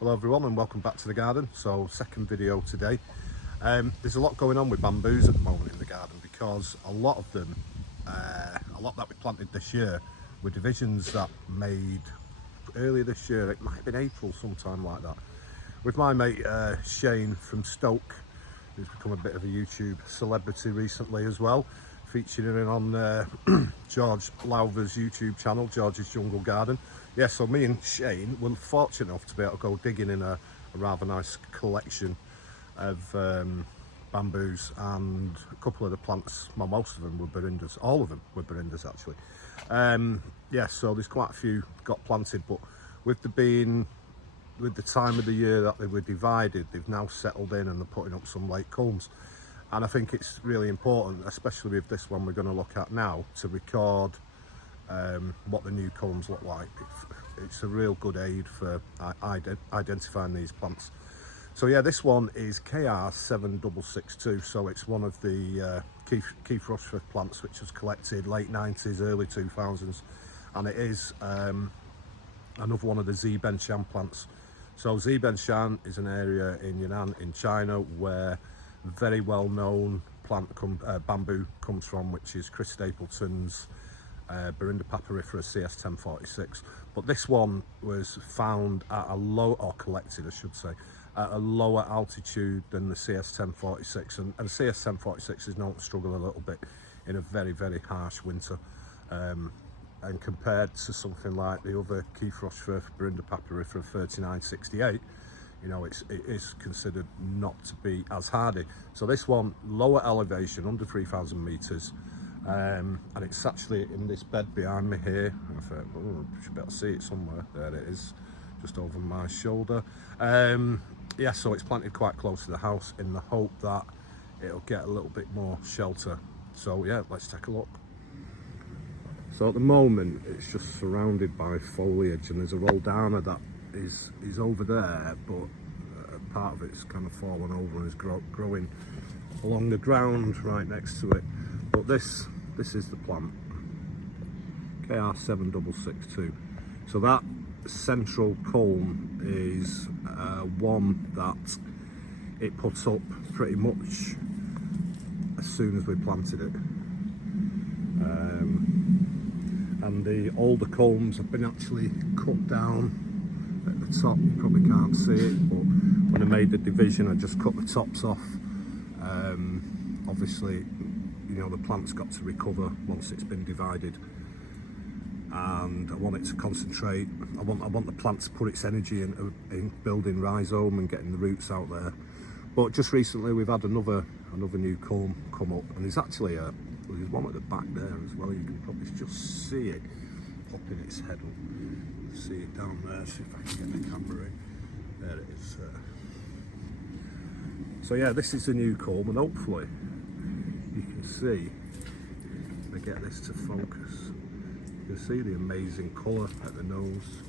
Hello everyone and welcome back to the garden. So second video today. There's a lot going on with bamboos at the moment in the garden because a lot of them, a lot that we planted this year were divisions that made earlier this year. It might have been April, sometime like that. With my mate Shane from Stoke, who's become a bit of a YouTube celebrity recently as well, featuring on George Lowther's YouTube channel, George's Jungle Garden. Yeah, so me and Shane were fortunate enough to be able to go digging in a rather nice collection of bamboos, and a couple of the plants, well, most of them were Borindas, all of them were Borindas actually. Yeah, so there's quite a few got planted, but with the time of the year that they were divided, they've now settled in and they're putting up some late culms. And I think it's really important, especially with this one we're going to look at now, to record what the new culms look like. It's a real good aid for identifying these plants. So yeah, this one is KR7662, so it's one of the Keith Rushforth plants which was collected late 90s, early 2000s, and it is another one of the Zibenchan plants. So Zibenchan is an area in Yunnan in China where very well known bamboo comes from, which is Chris Stapleton's Borinda papyrifera CS1046. But this one was found at a low, or collected I should say, at a lower altitude than the CS1046, and CS1046 is known to struggle a little bit in a very, very harsh winter. And compared to something like the other Keith Rushforth Borinda papyrifera 3968, you know, it is considered not to be as hardy. So this one, lower elevation, under 3,000 meters, and it's actually in this bed behind me here. I thought, oh, I should be able to see it somewhere. There it is, just over my shoulder. Yeah, so it's planted quite close to the house in the hope that it'll get a little bit more shelter. So yeah, let's take a look. So at the moment, it's just surrounded by foliage, and there's a rolldana that is over there, but part of it's kind of fallen over and is growing along the ground right next to it. But this is the plant, KR7662. So that central culm is one that it puts up pretty much as soon as we planted it. And the older culms have been actually cut down at the top. You probably can't see it, but when I made the division, I just cut the tops off. Obviously, you know, the plant's got to recover once it's been divided, and I want it to concentrate. I want the plant to put its energy in building rhizome and getting the roots out there. But just recently, we've had another new culm come up, and there's actually there's one at the back there as well. You can probably just see it popping its head up. See it down there. See if I can get the camera in. There it is. So yeah, this is the new culm, and hopefully you can see. I get this to focus. You can see the amazing colour at the nose.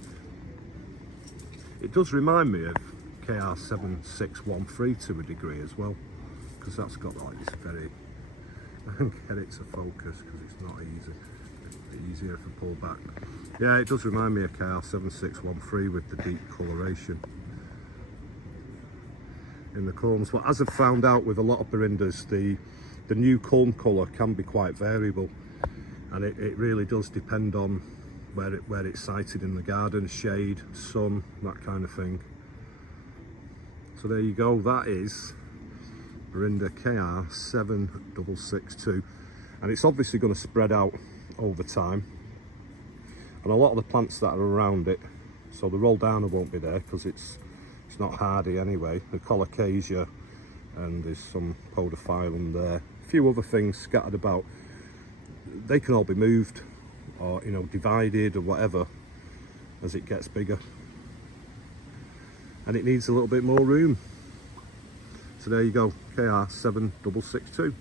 It does remind me of KR7613 to a degree as well, because that's got like this very. I can get it to focus because it's not easy. It's a bit easier if I pull back. Yeah, it does remind me of KR7613 with the deep coloration in the culms. But as I've found out with a lot of Borindas, the new culm colour can be quite variable, and it really does depend on where it's sited in the garden, shade, sun, that kind of thing. So there you go, that is Borinda KR7662, and it's obviously going to spread out over time, and a lot of the plants that are around it, so the rolldana won't be there because it's not hardy anyway, the colocasia, and there's some podophyllum there, a few other things scattered about. They can all be moved or, you know, divided or whatever as it gets bigger, and it needs a little bit more room. So there you go, KR7662.